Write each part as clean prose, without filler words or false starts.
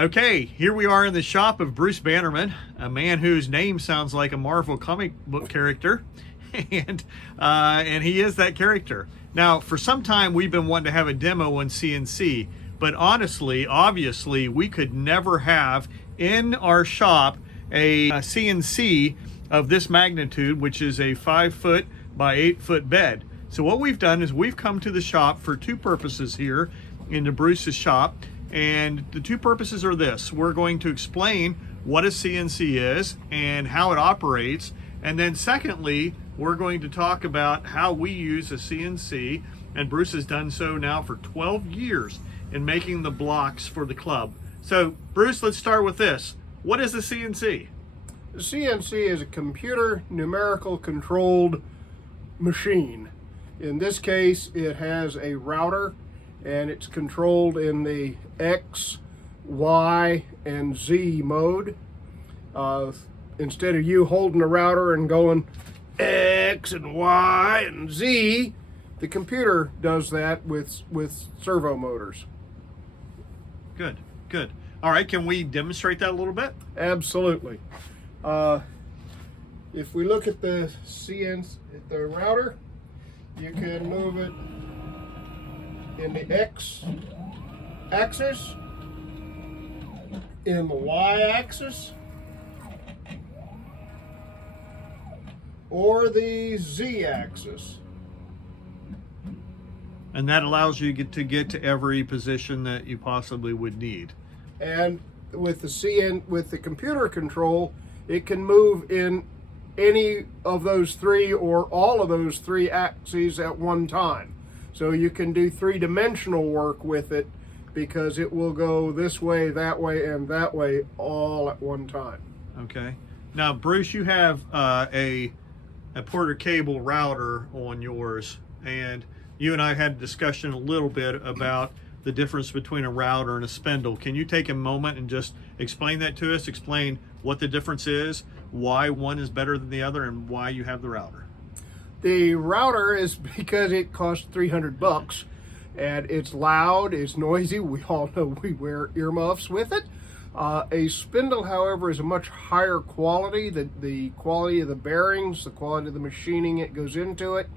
Okay, here we are in the shop of Bruce Bannerman, a man whose name sounds like a Marvel comic book character, and he is that character. Now, for some time, we've been wanting to have a demo on CNC, but honestly, obviously, we could never have in our shop a CNC of this magnitude, which is a 5-foot by 8-foot bed. So what we've done is we've come to the shop for two purposes here into Bruce's shop. And the two purposes are this: we're going to explain what a CNC is and how it operates. And then secondly, we're going to talk about how we use a CNC. And Bruce has done so now for 12 years in making the blocks for the club. So Bruce, let's start with this. What is a CNC? The CNC is a computer numerical controlled machine. In this case, it has a router, and it's controlled in the X, Y, and Z mode. Instead of you holding a router and going X and Y and Z, the computer does that with servo motors. Good, good. All right, can we demonstrate that a little bit? Absolutely. If we look at the CNC, the router, you can move it in the X axis, in the Y axis, or the Z axis. And that allows you to get to every position that you possibly would need. And with the computer control, it can move in any of those three or all of those three axes at one time. So you can do three-dimensional work with it because it will go this way, and that way all at one time. Okay. Now, Bruce, you have a Porter Cable router on yours, and you and I had a discussion a little bit about the difference between a router and a spindle. Can you take a moment and just explain that to us? Explain what the difference is, why one is better than the other, and why you have the router. The router is because it costs $300 and it's loud, it's noisy. We all know we wear earmuffs with it. A spindle, however, is a much higher quality. The quality of the bearings, the quality of the machining it goes into it.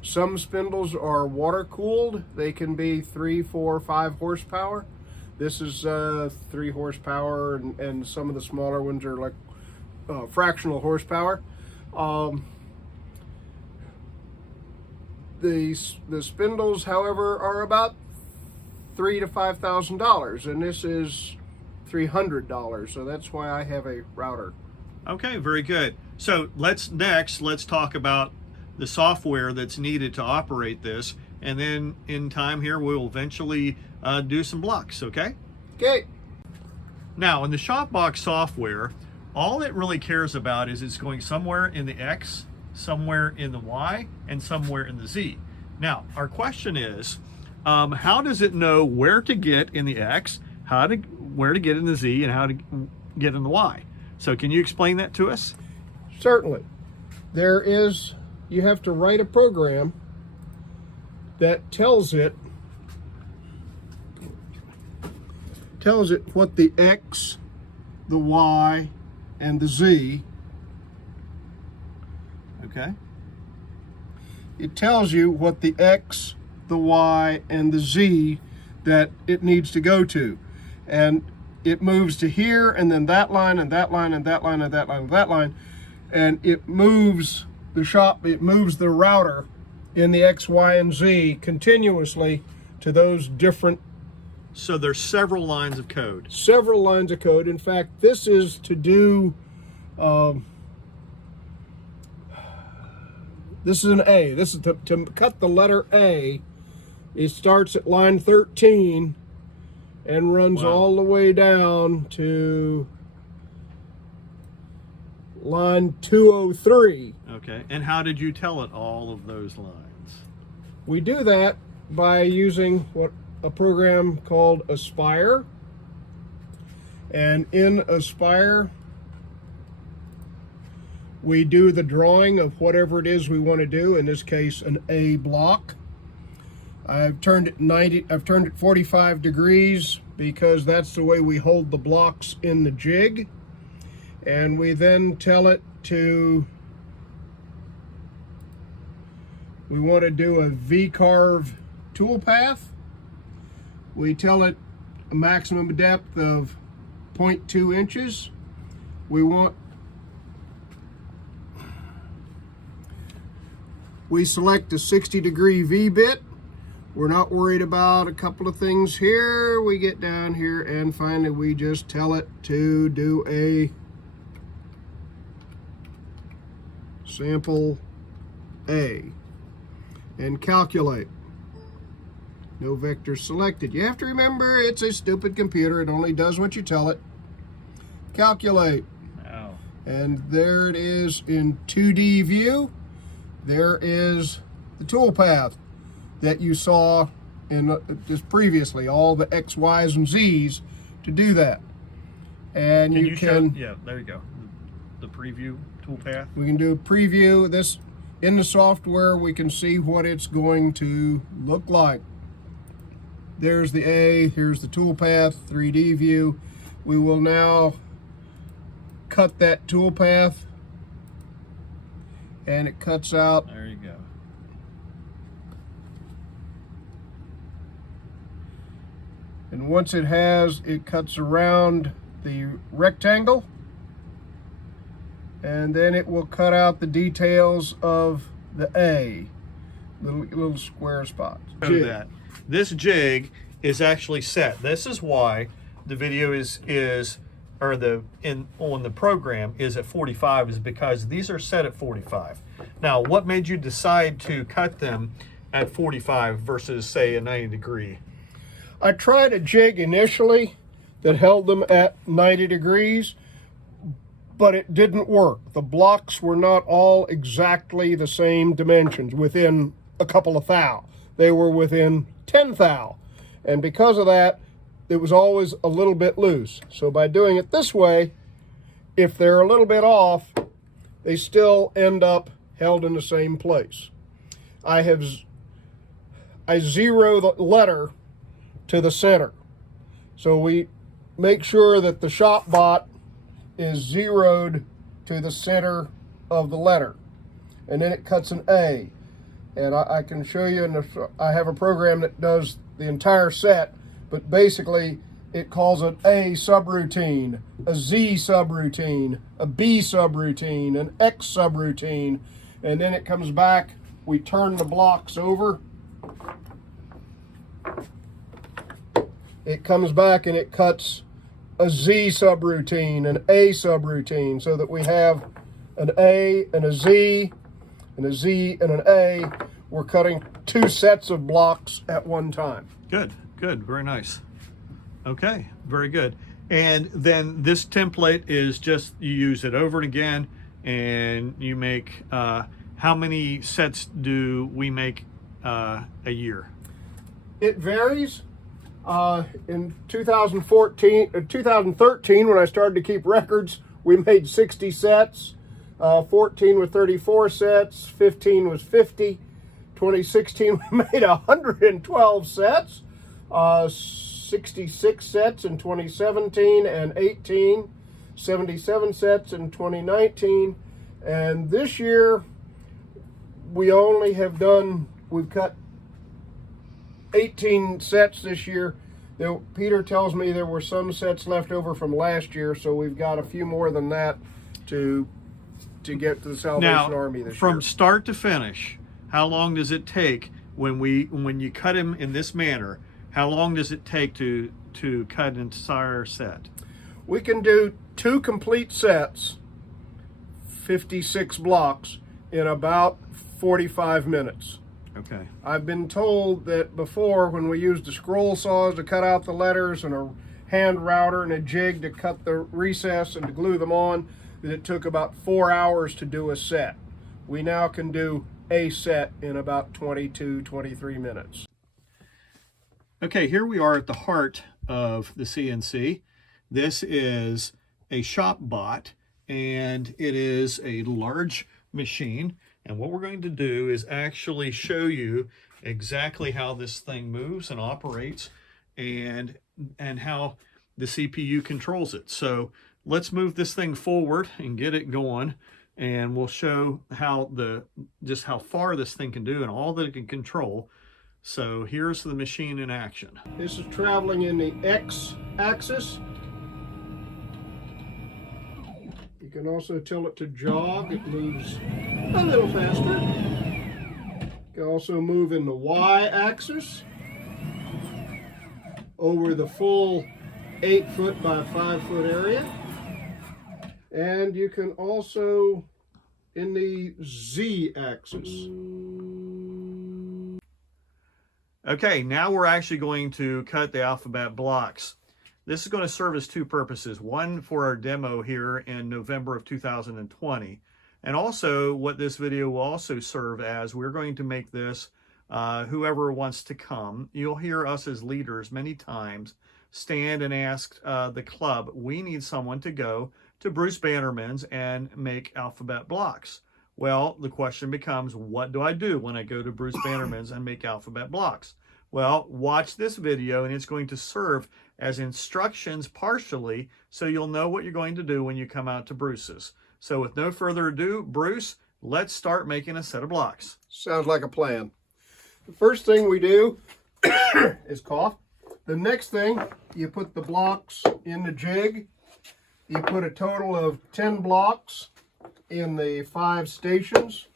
Some spindles are water cooled. They can be 3, 4, 5 horsepower. This is 3 horsepower, and some of the smaller ones are like fractional horsepower. The spindles, however, are about $3,000 to $5,000, and this is $300. So that's why I have a router. Okay, very good. So let's talk about the software that's needed to operate this, and then in time here we'll eventually do some blocks. Okay. Okay. Now, in the Shopbox software, all it really cares about is it's going somewhere in the X, somewhere in the Y, and somewhere in the Z. Now, our question is, how does it know where to get in the X, where to get in the Z, and how to get in the Y? So can you explain that to us? Certainly. You have to write a program that tells it what the X, the Y, and the Z. Okay. It tells you what the X, the Y, and the Z that it needs to go to. And it moves to here, and then that line, and that line, and that line, and that line, and that line. And it moves the router in the X, Y, and Z continuously to those different. So there's several lines of code. Several lines of code. In fact, this is to do, this is an A. This is to cut the letter A. It starts at line 13 and runs all the way down to line 203. Okay, and how did you tell it all of those lines? We do that by using a program called Aspire. And in Aspire, we do the drawing of whatever it is we want to do, in this case an A block. I've turned it 45 degrees because that's the way we hold the blocks in the jig. And we then tell it to, we want to do a V-carve toolpath. We tell it a maximum depth of 0.2 inches. We select a 60-degree V-bit. We're not worried about a couple of things here. We get down here and finally we just tell it to do a sample A and calculate. No vector selected. You have to remember it's a stupid computer. It only does what you tell it. Calculate. Wow. And there it is in 2D view. There is the toolpath that you saw in just previously, all the X, Y's, and Z's to do that. And you can yeah, there you go. The preview toolpath. We can do a preview. This in the software, we can see what it's going to look like. There's the A, here's the toolpath, 3D view. We will now cut that toolpath, and it cuts out. There you go. And once it has, it cuts around the rectangle, and then it will cut out the details of the A, little square spots. Show that. This jig is actually set. This is why the video on the program is at 45, is because these are set at 45. Now, what made you decide to cut them at 45 versus say a 90 degree? I tried a jig initially that held them at 90 degrees, but it didn't work. The blocks were not all exactly the same dimensions within a couple of thou. They were within 10 thou. And because of that, it was always a little bit loose. So by doing it this way, if they're a little bit off, they still end up held in the same place. I zero the letter to the center. So we make sure that the shop bot is zeroed to the center of the letter. And then it cuts an A. And I can show you, I have a program that does the entire set, but basically it calls an A subroutine, a Z subroutine, a B subroutine, an X subroutine, and then it comes back, we turn the blocks over, it comes back and it cuts a Z subroutine, an A subroutine, so that we have an A and a Z and a Z and an A. We're cutting two sets of blocks at one time. Good, good, very nice. Okay, very good. And then this template is just, you use it over and again, and you make, how many sets do we make a year? It varies. In 2013, when I started to keep records, we made 60 sets. 14 was 34 sets, 15 was 50. 2016, we made 112 sets, 66 sets in 2017 and 18, 77 sets in 2019. And this year, we only have we've cut 18 sets this year. Peter tells me there were some sets left over from last year, so we've got a few more than that to get to the Salvation Army this year. From start to finish, how long does it take when you cut him in this manner? How long does it take to cut an entire set? We can do 2 complete sets, 56 blocks, in about 45 minutes. Okay. I've been told that before, when we used the scroll saws to cut out the letters and a hand router and a jig to cut the recess and to glue them on, that it took about 4 hours to do a set. We now can do a set in about 22, 23 minutes. Okay, here we are at the heart of the CNC. This is a shop bot, and it is a large machine. And what we're going to do is actually show you exactly how this thing moves and operates, and how the CPU controls it. So let's move this thing forward and get it going, and we'll show how just how far this thing can do and all that it can control. So here's the machine in action. This is traveling in the X axis. You can also tell it to jog. It moves a little faster. You can also move in the Y axis over the full 8 foot by 5 foot area. And you can also in the Z axis. Okay, now we're actually going to cut the alphabet blocks. This is going to serve as two purposes. One for our demo here in November of 2020. And also what this video will also serve as, we're going to make this, whoever wants to come, you'll hear us as leaders many times stand and ask the club, we need someone to go to Bruce Bannerman's and make alphabet blocks. Well, the question becomes, what do I do when I go to Bruce Bannerman's and make alphabet blocks? Well, watch this video and it's going to serve as instructions partially, so you'll know what you're going to do when you come out to Bruce's. So with no further ado, Bruce, let's start making a set of blocks. Sounds like a plan. The first thing we do is cough. The next thing, you put the blocks in the jig. You put a total of 10 blocks in the 5 stations.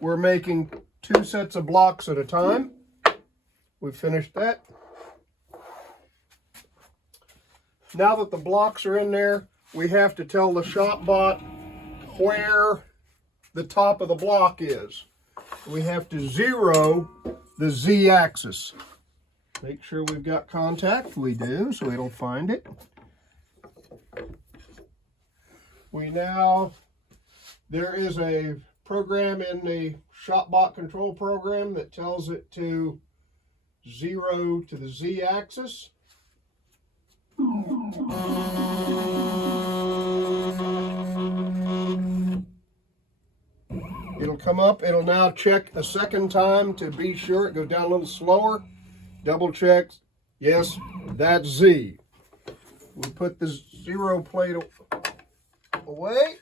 We're making 2 sets of blocks at a time. We finished that. Now that the blocks are in there, we have to tell the ShopBot where the top of the block is. We have to zero the Z axis. Make sure we've got contact. We do, so it'll find it. There is a program in the ShopBot control program that tells it to zero to the Z axis. It'll come up, it'll now check a second time to be sure. It goes down a little slower, double checks, yes, that's Z. We put the zero plate away.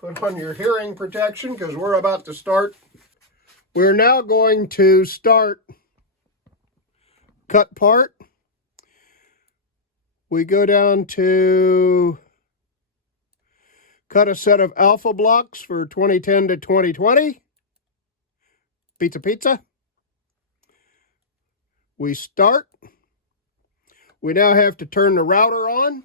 Put on your hearing protection because we're about to start. We're now going to start cut part. We go down to cut a set of alpha blocks for 2010 to 2020. Pizza, pizza. We start. We now have to turn the router on.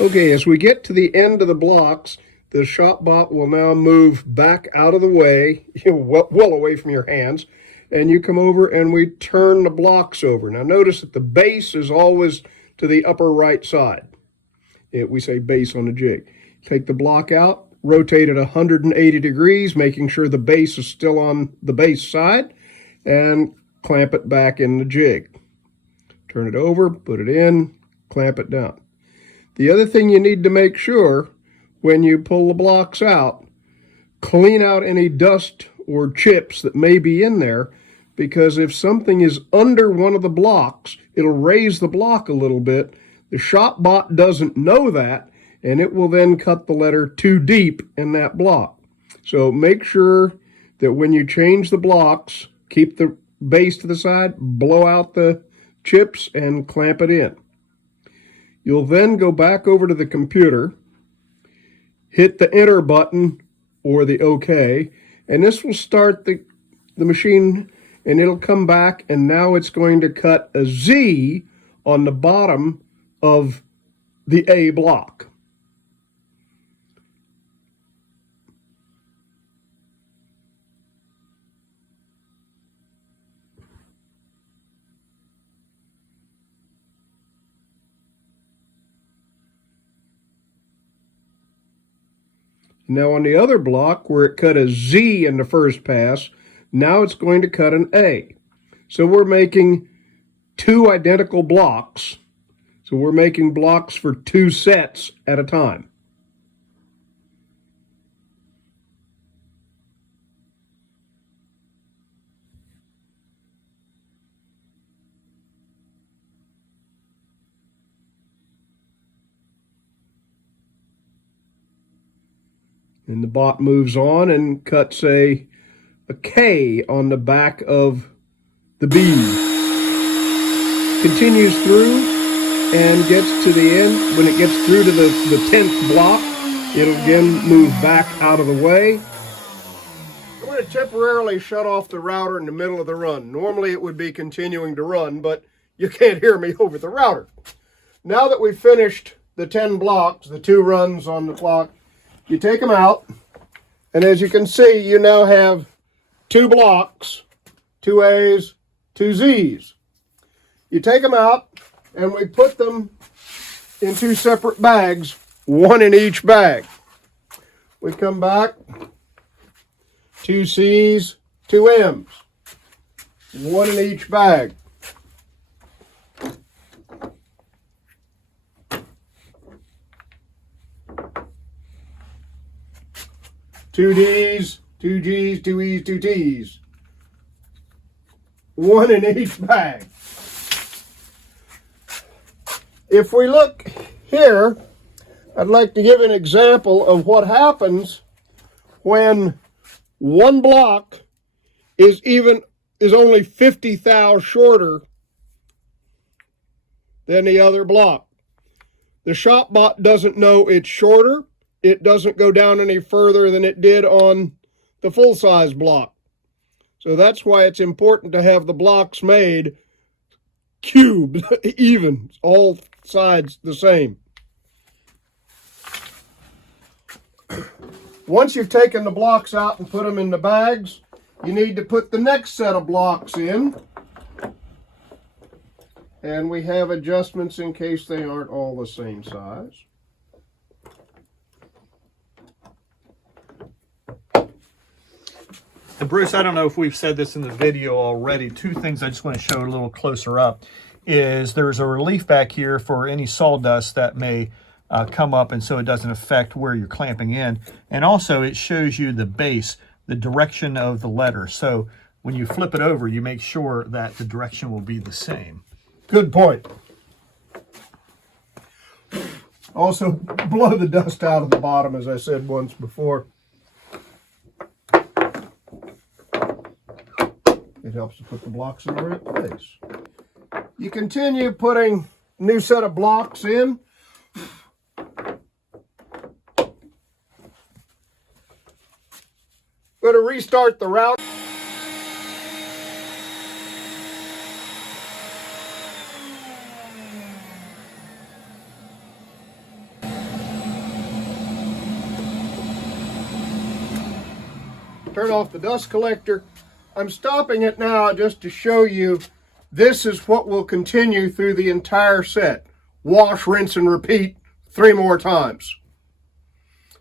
Okay, as we get to the end of the blocks, the ShopBot will now move back out of the way, well away from your hands, and you come over and we turn the blocks over. Now notice that the base is always to the upper right side. We say base on the jig. Take the block out, rotate it 180 degrees, making sure the base is still on the base side, and clamp it back in the jig. Turn it over, put it in, clamp it down. The other thing you need to make sure when you pull the blocks out, clean out any dust or chips that may be in there, because if something is under one of the blocks, it'll raise the block a little bit. The ShopBot doesn't know that, and it will then cut the letter too deep in that block. So make sure that when you change the blocks, keep the base to the side, blow out the chips, and clamp it in. You'll then go back over to the computer, hit the enter button or the OK, and this will start the machine, and it'll come back, and now it's going to cut a Z on the bottom of the A block. Now on the other block, where it cut a Z in the first pass, now it's going to cut an A. So we're making two identical blocks. So we're making blocks for two sets at a time. And the bot moves on and cuts a K on the back of the bead. Continues through and gets to the end. When it gets through to the 10th block, it'll again move back out of the way. I'm going to temporarily shut off the router in the middle of the run. Normally it would be continuing to run, but you can't hear me over the router. Now that we've finished the 10 blocks, the 2 runs on the clock, you take them out, and as you can see, you now have 2 blocks, 2 A's, 2 Z's. You take them out, and we put them in 2 separate bags, 1 in each bag. We come back, 2 C's, 2 M's, 1 in each bag. Two D's, 2 G's, 2 E's, 2 T's. 1 in each bag. If we look here, I'd like to give an example of what happens when one block is only 50 thou shorter than the other block. The ShopBot doesn't know it's shorter. It doesn't go down any further than it did on the full-size block. So that's why it's important to have the blocks made cubed, even, all sides the same. Once you've taken the blocks out and put them in the bags, you need to put the next set of blocks in. And we have adjustments in case they aren't all the same size. And Bruce, I don't know if we've said this in the video already. 2 things I just want to show a little closer up is there's a relief back here for any sawdust that may come up, and so it doesn't affect where you're clamping in. And also it shows you the base, the direction of the letter. So when you flip it over, you make sure that the direction will be the same. Good point. Also, blow the dust out of the bottom, as I said once before. It helps to put the blocks in the right place. You continue putting a new set of blocks in. Going to restart the router. turn off the dust collector. I'm stopping it now just to show you this is what will continue through the entire set. Wash, rinse, and repeat 3 more times.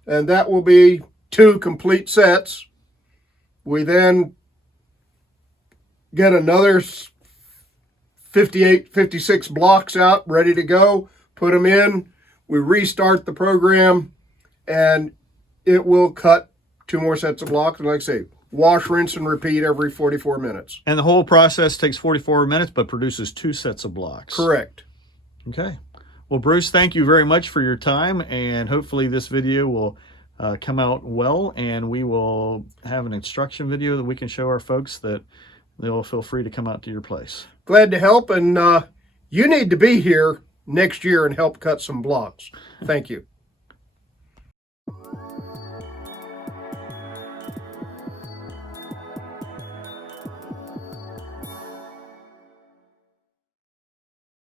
And that will be 2 complete sets. We then get another 58, 56 blocks out, ready to go, put them in, we restart the program, and it will cut 2 more sets of blocks. And like I say, wash, rinse, and repeat every 44 minutes. And the whole process takes 44 minutes, but produces 2 sets of blocks. Correct. Okay. Well, Bruce, thank you very much for your time, and hopefully this video will come out well, and we will have an instruction video that we can show our folks that they'll feel free to come out to your place. Glad to help, and you need to be here next year and help cut some blocks. Thank you.